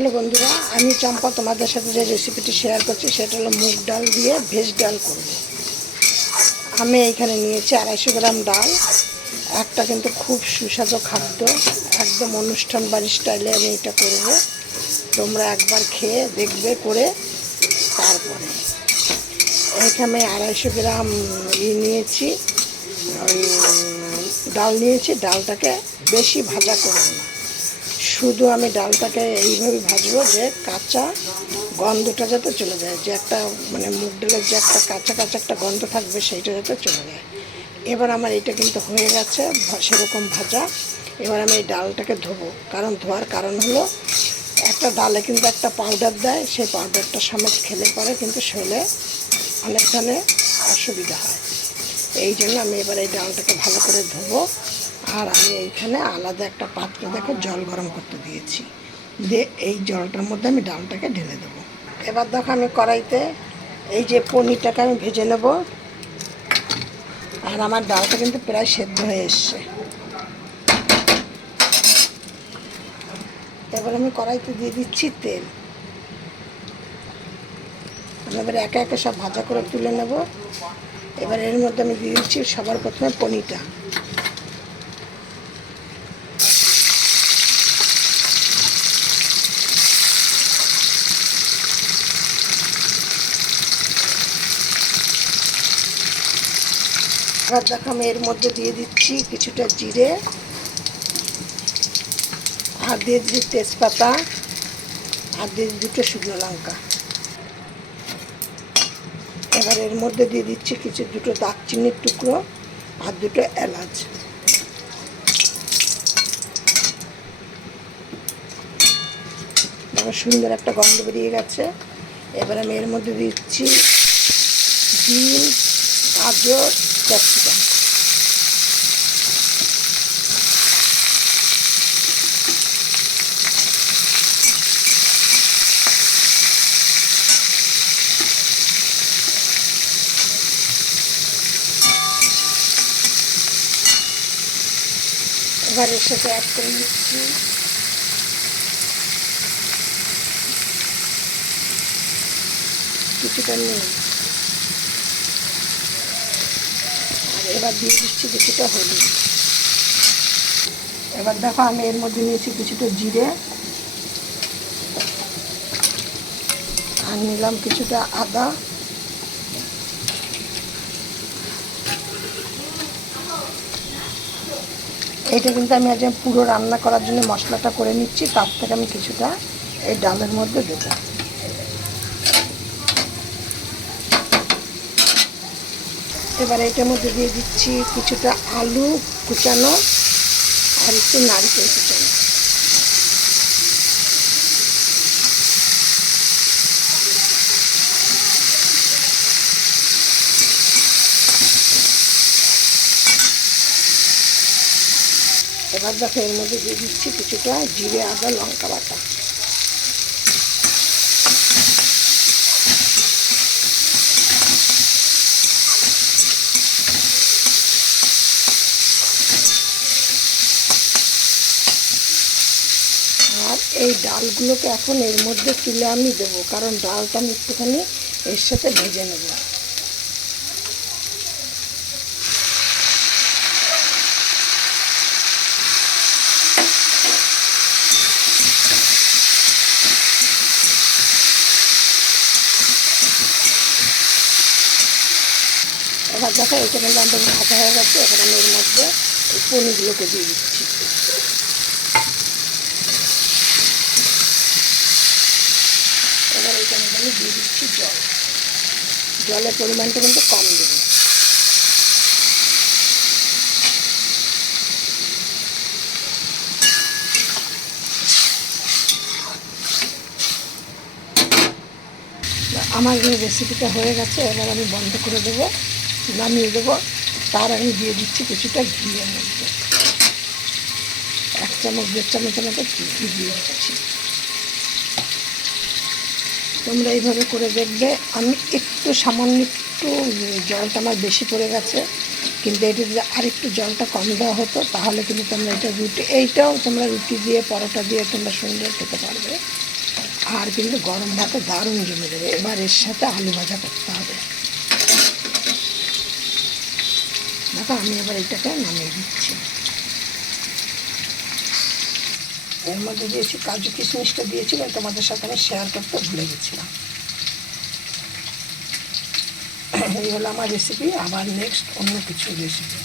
Hello বন্ধুরা, আমি চম্পা তোমাদের সাথে যে রেসিপিটি শেয়ার করছি সেটা হলো মুগ ডাল দিয়ে ভেজ ডাল করব। আমি এইখানে নিয়েছি 250 গ্রাম ডাল। একটা কিন্তু খুব সুস্বাদু খাদ্য, একদম অনুষ্ঠান বাড়ির স্টাইলে আমি এটা করব। তোমরা একবার খেয়ে দেখবে করে। তারপরে এইখানে 250 গ্রাম নিয়েছি, ওই ডাল নিয়েছি। ডালটাকে বেশি ভাজা করব না, শুধু আমি ডালটাকে এইভাবে ভাজবো যে কাঁচা গন্ধটা যাতে চলে যায়, যে একটা মানে মুগ ডালের যে একটা কাঁচা কাঁচা একটা গন্ধ থাকবে সেইটা যাতে চলে যায়। এবার আমার এটা কিন্তু হয়ে গেছে সেরকম ভাজা। এবার আমি এই ডালটাকে ধোবো, কারণ ধোয়ার কারণ হলো একটা ডালে কিন্তু একটা পাউডার দেয়, সেই পাউডারটা সমেত খেলে পরে কিন্তু শরীরে অনেক ধরনের অসুবিধা হয়। এই জন্য আমি এবার এই ডালটাকে ভালো করে ধোবো। আর আমি এইখানে আলাদা একটা পাত্র দেখো জল গরম করতে দিয়েছি, দিয়ে এই জলটার মধ্যে আমি ডালটাকে ঢেলে দেবো। এবার দেখো আমি কড়াইতে এই যে পনিরটাকে আমি ভেজে নেব। আর আমার ডালটা কিন্তু প্রায় সেদ্ধ হয়ে এসছে। এবার আমি কড়াইতে দিয়ে দিচ্ছি তেল। আমি এবার একে একে সব ভাজা করে তুলে নেব। এবার এর মধ্যে আমি দিয়ে দিচ্ছি সবার প্রথমে পনিরটা। এবার দেখো আমি এর মধ্যে দিয়ে দিচ্ছি কিছুটা জিরে, আর দিয়ে দিচ্ছি তেজপাতা, আর দিয়ে দুটো শুকনো লঙ্কা। এবার এর মধ্যে দিয়ে দিচ্ছি দুটো দারচিনির টুকরো আর দুটো এলাচ। এবার সুন্দর একটা গন্ধ বেরিয়ে গেছে। এবার আমি এর মধ্যে দিচ্ছি বিন, গাজর, ক্যাপসিকাম। এবার এর সাথে অ্যাড করে দিচ্ছি কিছুটা নুন। আর এবার দিয়ে দিচ্ছি কিছুটা হলুদ। এবার দেখো আমি এর মধ্যে নিয়েছি কিছুটা জিরে, আর নিলাম কিছুটা আদা। এইটা কিন্তু আমি আজ পুরো রান্না করার জন্য মশলাটা করে নিচ্ছি, তার থেকে আমি কিছুটা এই ডালের মধ্যে দেবো। এবার এটার মধ্যে দিয়ে দিচ্ছি কিছুটা আলু কুচানো আর একটু নারকেল কুচানো। এবার দেখো এর মধ্যে দিয়ে দিচ্ছি কিছুটা জিরে, আদা, লঙ্কা বাটা। আর এই ডালগুলোকে এখন এর মধ্যে তুলে আমি দেবো, কারণ ডালটা আমি একটুখানি এর সাথে ভেজে নেব। এবার দেখো এটা কিন্তু আমাদের ভাজা হয়ে গেছে। এবার আমি এর মধ্যে এই পনিরগুলোকে দিয়ে দিচ্ছি। এবার এটার মধ্যে আমি দিয়ে দিচ্ছি জল। জলের পরিমাণটা কিন্তু কম দেবো। আমার এই রেসিপিটা হয়ে গেছে। এবার আমি বন্ধ করে দেবো, নামিয়ে দেবো। তার আমি দিয়ে দিচ্ছি কিছুটা ঘিয়ের মধ্যে, 1 চামচ 1.5 চামচের মতো ঘি দিয়ে দিচ্ছি। তোমরা এইভাবে করে দেখবে। আমি একটু সামান্য একটু জলটা আমার বেশি পড়ে গেছে, কিন্তু এটা যদি আরেকটু জলটা কম দেওয়া হতো তাহলে কিন্তু তোমরা এটা এইটাও তোমরা রুটি দিয়ে পরোটা দিয়ে তোমরা সুন্দর খেতে পারবে। আর কিন্তু গরম ভাতে দারুণ জমে যাবে। এবার এর সাথে আলু ভাজা করতে হবে। দেখো আমি এবার এটাকে নামিয়ে দিচ্ছি। এর মধ্যে দিয়েছি কাজু কিশমিশটা দিয়েছিলাম, তোমাদের সাথে আমি শেয়ার করতে ভুলে গেছিলাম। এই হলো আমার রেসিপি। আবার নেক্সট অন্য কিছু রেসিপি।